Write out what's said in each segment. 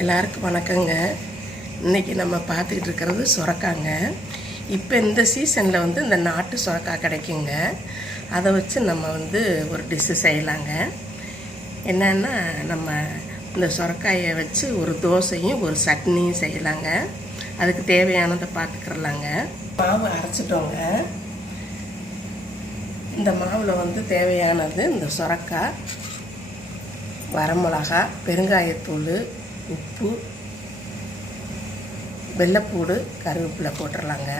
எல்லாருக்கும் வணக்கங்க. இன்றைக்கி நம்ம பார்த்துக்கிட்டு இருக்கிறது சுரக்காங்க. இப்போ இந்த சீசனில் வந்து இந்த நாட்டு சுரக்காய் கிடைக்குங்க. அதை வச்சு நம்ம வந்து ஒரு டிஷ்ஷு செய்யலாங்க. என்னென்னா நம்ம இந்த சுரக்காயை வச்சு ஒரு தோசையும் ஒரு சட்னியும் செய்யலாங்க. அதுக்கு தேவையானதை பார்த்துக்கிறலாங்க. மாவு அரைச்சிட்டோங்க. இந்த மாவில் வந்து தேவையானது இந்த சுரக்காய் வரமிளகா பெருங்காயத்தூள் உப்பு வெள்ளைப்பூடு கருவேப்பிலை போட்டுடலாங்க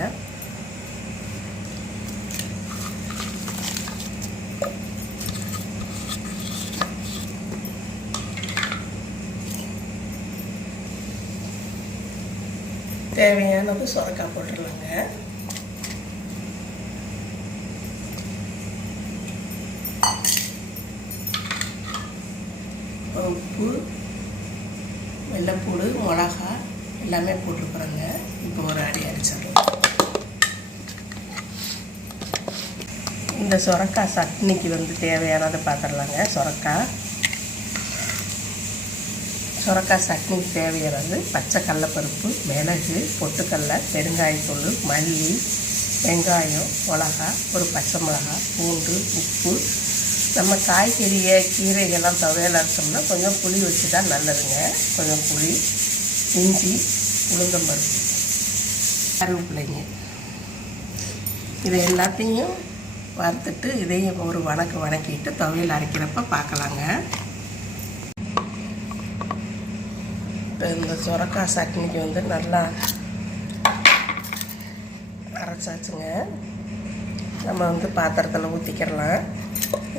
தேவையானது சுரக்காய் போட்டுடலாங்க உப்பு வெள்ளைப்பூடு மிளகா எல்லாமே போட்டுருக்குறோங்க. இப்போ ஒரு அடி அரைச்சிடுறோம் இந்த சுரக்காய் சட்னிக்கு வந்து தேவையானதை பார்த்துடலாங்க. சுரக்காய். சுரக்காய் சட்னிக்கு தேவையானது பச்சை கடலப்பருப்பு மிளகு பொட்டுக்கடலை பெருங்காயத்தூள் மல்லி வெங்காயம் மிளகா ஒரு பச்சை மிளகா பூண்டு உப்பு நம்ம காய்கறியை கீரைகள்லாம் துவையல் அரைச்சோம்னா கொஞ்சம் புளி வச்சு தான் நல்லதுங்க. கொஞ்சம் புளி இஞ்சி உளுந்தம்பருப்பு கருவேப்பிள்ளைங்க இதை எல்லாத்தையும் வறுத்துட்டு இதையும் ஒரு வணக்கு வணக்கிட்டு துவையல் அரைக்கிறப்ப பார்க்கலாங்க. இப்போ இந்த சுரக்காய் சட்னிக்கு வந்து நல்லா அரைச்சாச்சுங்க. நம்ம வந்து பாத்திரத்தில் ஊற்றிக்கிறலாம்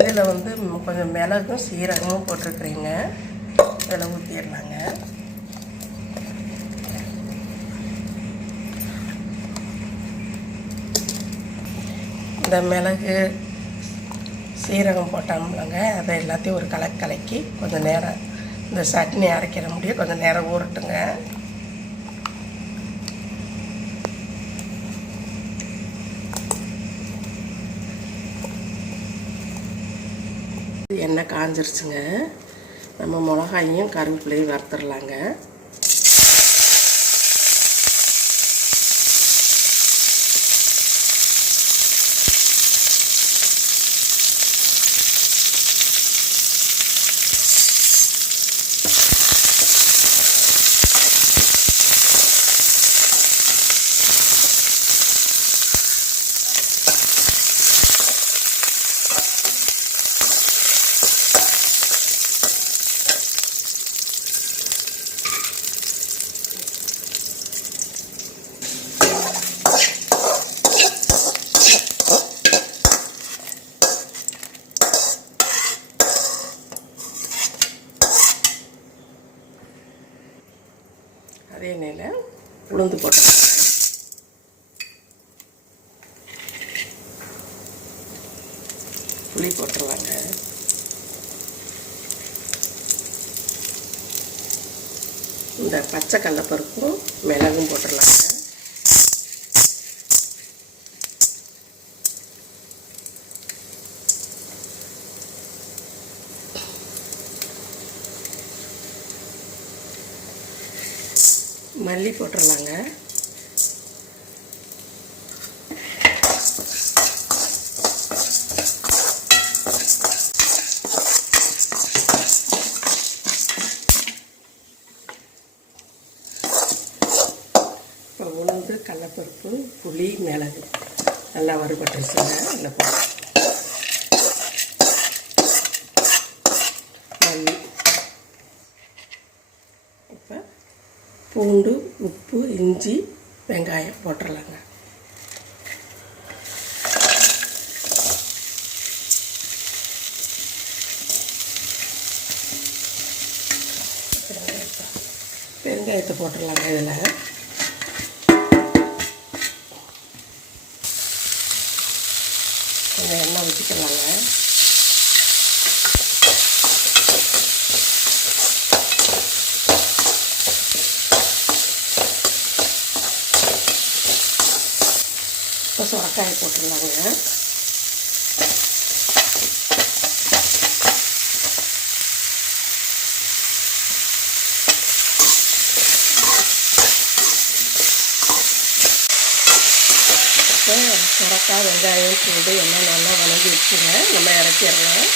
இதில் வந்து கொஞ்சம் மிளகும் சீரகமும் போட்டிருக்குறீங்க. இதில் ஊற்றிடலாங்க இந்த மிளகு சீரகம் போட்டோம்லங்க. அதை எல்லாத்தையும் ஒரு கலக்கு கலக்கி கொஞ்சம் நேரம் இந்த சட்னி அரைக்கிற முடியும் கொஞ்சம் நேரம் ஊறட்டுங்க. எண்ணெய் காஞ்சிருச்சுங்க. நம்ம மிளகாயும் கருவேப்பிலையும் வறுத்துடலாங்க அதே எண்ணெயில் உளுந்து போட்டுக்கலாங்க புளி போட்டுருவாங்க. இந்த பச்சை கடலப்பருப்பும் மிளகும் போட்டுடலாங்க மல்லி போட்டுடலாங்க உளுந்து கடலப்பருப்பு புளி மிளகு. நல்லா வறுபட்டுருச்சுங்க இல்லை போட்டு மல்லி. இப்போ பூண்டு உப்பு இஞ்சி வெங்காயம் போட்டுடலாங்க வெங்காயத்தை போட்டுடலாங்க இதில். கொஞ்சம் இப்போ சுரக்காயை போட்டுடலாங்க. சுரக்காய் வெங்காயம் பூண்டு எல்லாம் நல்லா வணங்கி வச்சுங்க நம்ம இறக்கிடலாம்.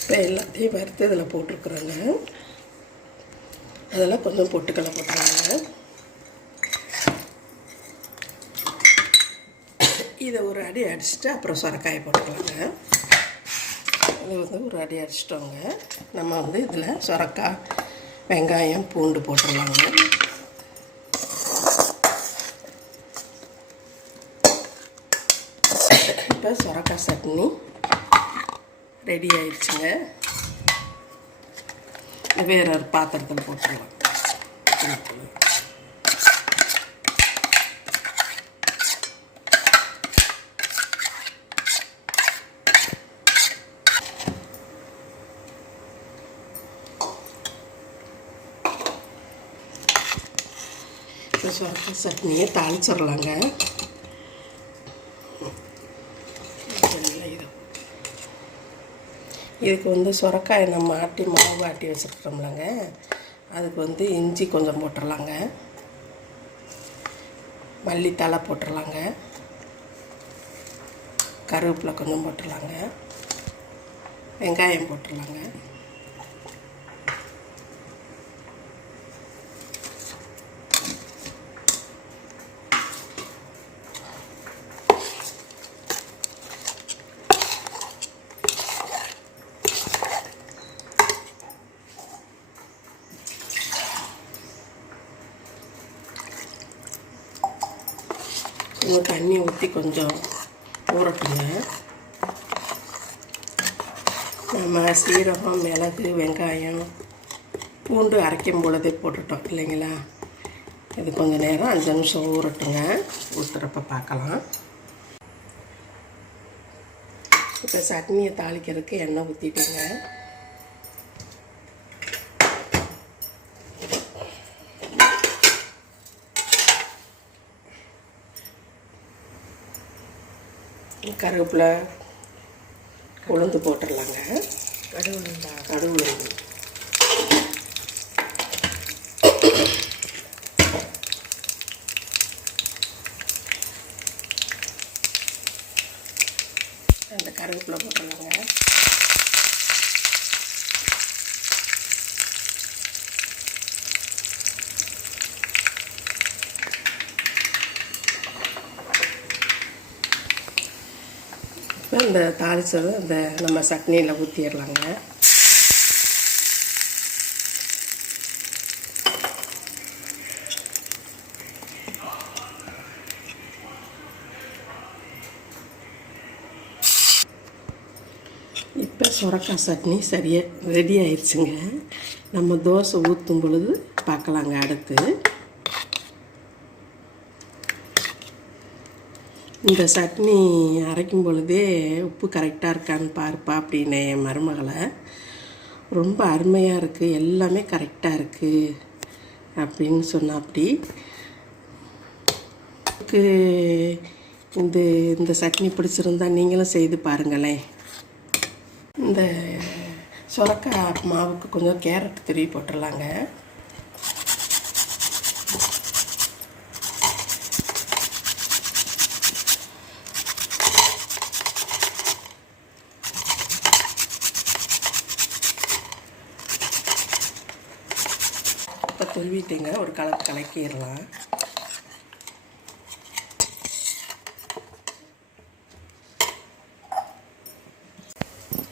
இப்போ எல்லாத்தையும் வறுத்து இதில் போட்டிருக்குறோங்க. அதெல்லாம் கொஞ்சம் பொட்டுக்கடலை போட்டுருவாங்க இதை ஒரு அடி அடிச்சுட்டு அப்புறம் சுரக்காயை போட்டுக்கலாங்க. இது வந்து ஒரு அடி அடிச்சிட்டோங்க. நம்ம வந்து இதில் சுரக்காய் வெங்காயம் பூண்டு போட்டுடலாங்க. போட்ட சுரக்காய் சட்னி. ரெடி ஆயிடுச்சுங்க. வேற ஒரு பாத்திரத்தில் போட்டுடலாம். இப்போ சுரக்காய் சட்னியை தாளிச்சிடலாங்க இது இதுக்கு வந்து சுரக்காயை நம்ம ஆட்டி மாவு ஆட்டி வச்சுருக்குறோம்லங்க. அதுக்கு வந்து இஞ்சி கொஞ்சம் போட்டுடலாங்க மல்லித்தலை போட்டுடலாங்க கருவேப்பிலை கொஞ்சம் போட்டுடலாங்க வெங்காயம் போட்டுடலாங்க இன்னும் தண்ணி ஊற்றி கொஞ்சம் ஊறட்டுங்க. நம்ம சீரகம் மிளகு வெங்காயம் பூண்டு அரைக்கும் பொழுதே போட்டுட்டோம் இல்லைங்களா? இது கொஞ்சம் நேரம் அஞ்சு நிமிஷம் ஊறட்டுங்க. ஊற்றுறப்ப பார்க்கலாம். இப்போ சட்னியை தாளிக்கிறதுக்கு எண்ணெய் ஊற்றிட்டுங்க கருவேப்பிலை உளுந்து போட்டுடலாங்க. கடுகுண்டா கடுகு உளுந்து அந்த கருவேப்பிலை போட்டுடலாங்க. இப்போ இந்த தாளிச்சதை இந்த நம்ம சட்னியில் ஊற்றிடலாங்க இப்போ சுரக்காய் சட்னி சரியாக ரெடி ஆயிடுச்சுங்க நம்ம தோசை ஊற்றும் பொழுது பார்க்கலாங்க அடுத்து. இந்த சட்னி அரைக்கும் பொழுதே உப்பு கரெக்டாக இருக்கான்னு பாருப்பா அப்படின்னு என் மருமகளை. ரொம்ப அருமையாக இருக்குது எல்லாமே கரெக்டாக இருக்குது அப்படின்னு சொன்னாப்படி அப்படி இந்த இந்த சட்னி பிடிச்சிருந்தா நீங்களும் செய்து பாருங்களேன். இந்த சுரக்காய் மாவுக்கு கொஞ்சம் கேரட் துருவி போட்டுடலாங்க. துருவிட்டுங்க ஒரு கலக்கு கலக்கிடலாம்.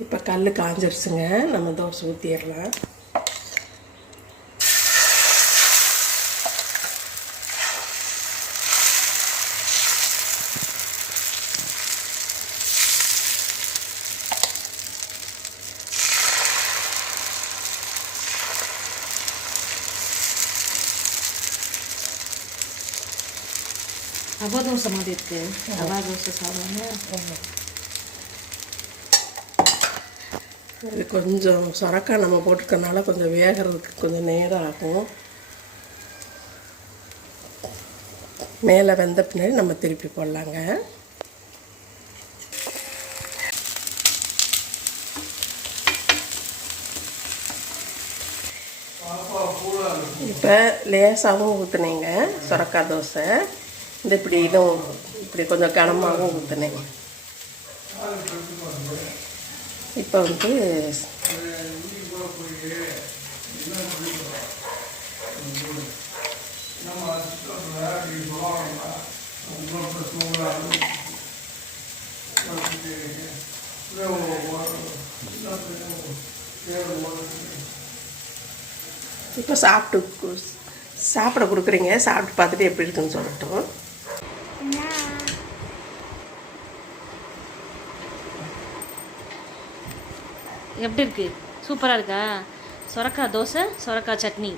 இப்போ கல் காஞ்சிருச்சுங்க. நம்ம தோசை ஊற்றிடலாம் ரவா தோசை மாதிரி இருக்கு ரவா தோசை சாப்பிடாம இது கொஞ்சம் சொரக்காய் நம்ம போட்டிருக்கனால கொஞ்சம் வேகிறதுக்கு கொஞ்சம் நேரம் ஆகும் மேலே வெந்த பின்னாடி நம்ம திருப்பி போடலாங்க. இப்போ லேசாகவும் ஊற்றுனீங்க சுரக்காய் தோசை. இந்த இப்படி இதுவும் இப்படி கொஞ்சம் கனமாகவும் ஊற்றினேன் இப்போ வந்து இப்போ சாப்பிட்டு சாப்பிட கொடுக்குறீங்க. சாப்பிட்டு பார்த்துட்டு எப்படி இருக்குன்னு சொல்லட்டும். எப்படி இருக்குது சூப்பராக இருக்கா? சொரக்காய் தோசை சொரக்காய் சட்னி.